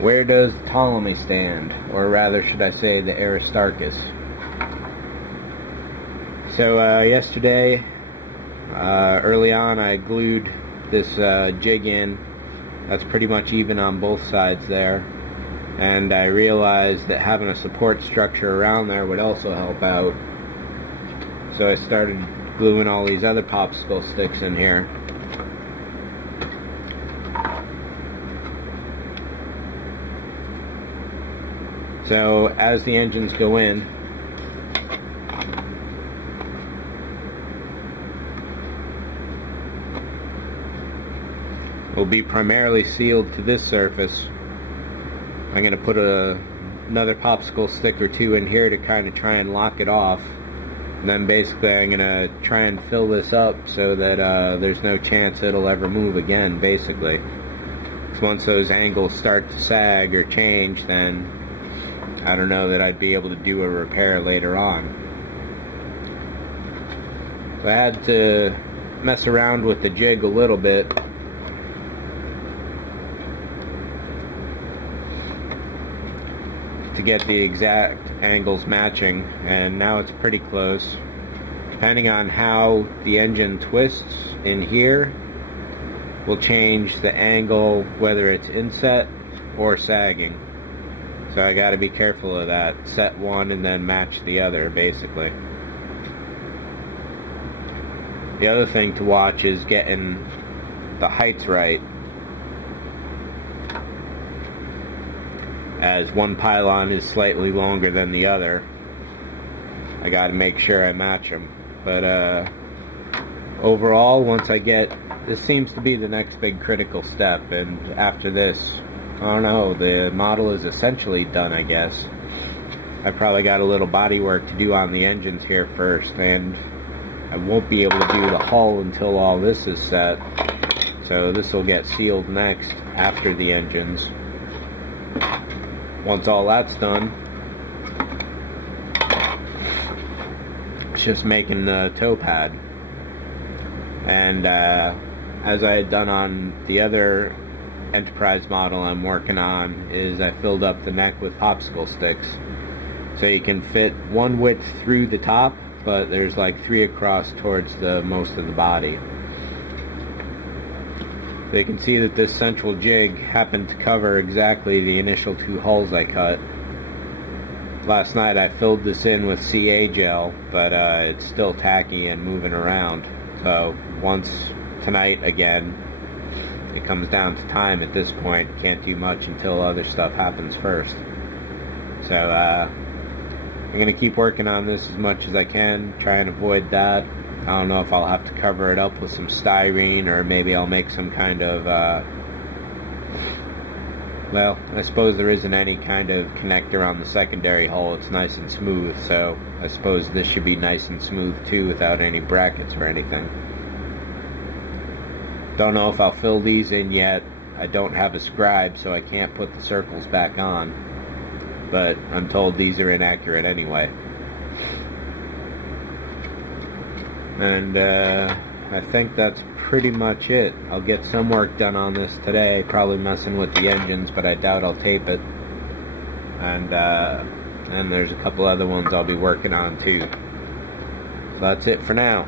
Where does Ptolemy stand? Or rather, should I say the Aristarchus? So yesterday, early on, I glued this jig in. That's pretty much even on both sides there. And I realized that having a support structure around there would also help out. So I started gluing all these other popsicle sticks in here. So as the engines go in, will be primarily sealed to this surface. I'm going to put another popsicle stick or two in here to kind of try and lock it off. And then basically I'm going to try and fill this up so that there's no chance it'll ever move again, basically. Because once those angles start to sag or change, then I don't know that I'd be able to do a repair later on. So I had to mess around with the jig a little bit to get the exact angles matching, and now it's pretty close. Depending on how the engine twists in here will change the angle, whether it's inset or sagging. So I got to be careful of that. Set one and then match the other, basically. The other thing to watch is getting the heights right, as one pylon is slightly longer than the other. I got to make sure I match them. But overall, once I get, this seems to be the next big critical step, and after this, I don't know, the model is essentially done, I guess. I probably got a little body work to do on the engines here first, and I won't be able to do the hull until all this is set. So this will get sealed next after the engines. Once all that's done, it's just making the toe pad. And as I had done on the other Enterprise model I'm working on, is I filled up the neck with popsicle sticks. So you can fit one width through the top, but there's like 3 across towards the most of the body. So you can see that this central jig happened to cover exactly the initial 2 hulls I cut. Last night I filled this in with CA gel, but it's still tacky and moving around. So once tonight again, it comes down to time at this point. Can't do much until other stuff happens first. So I'm going to keep working on this as much as I can, try and avoid that. I don't know if I'll have to cover it up with some styrene, or maybe I'll make some kind of, well, I suppose there isn't any kind of connector on the secondary hull. It's nice and smooth, so I suppose this should be nice and smooth too without any brackets or anything. Don't know if I'll fill these in yet. I don't have a scribe, so I can't put the circles back on. But I'm told these are inaccurate anyway. And I think that's pretty much it. I'll get some work done on this today, probably messing with the engines, but I doubt I'll tape it. And there's a couple other ones I'll be working on too. So that's it for now.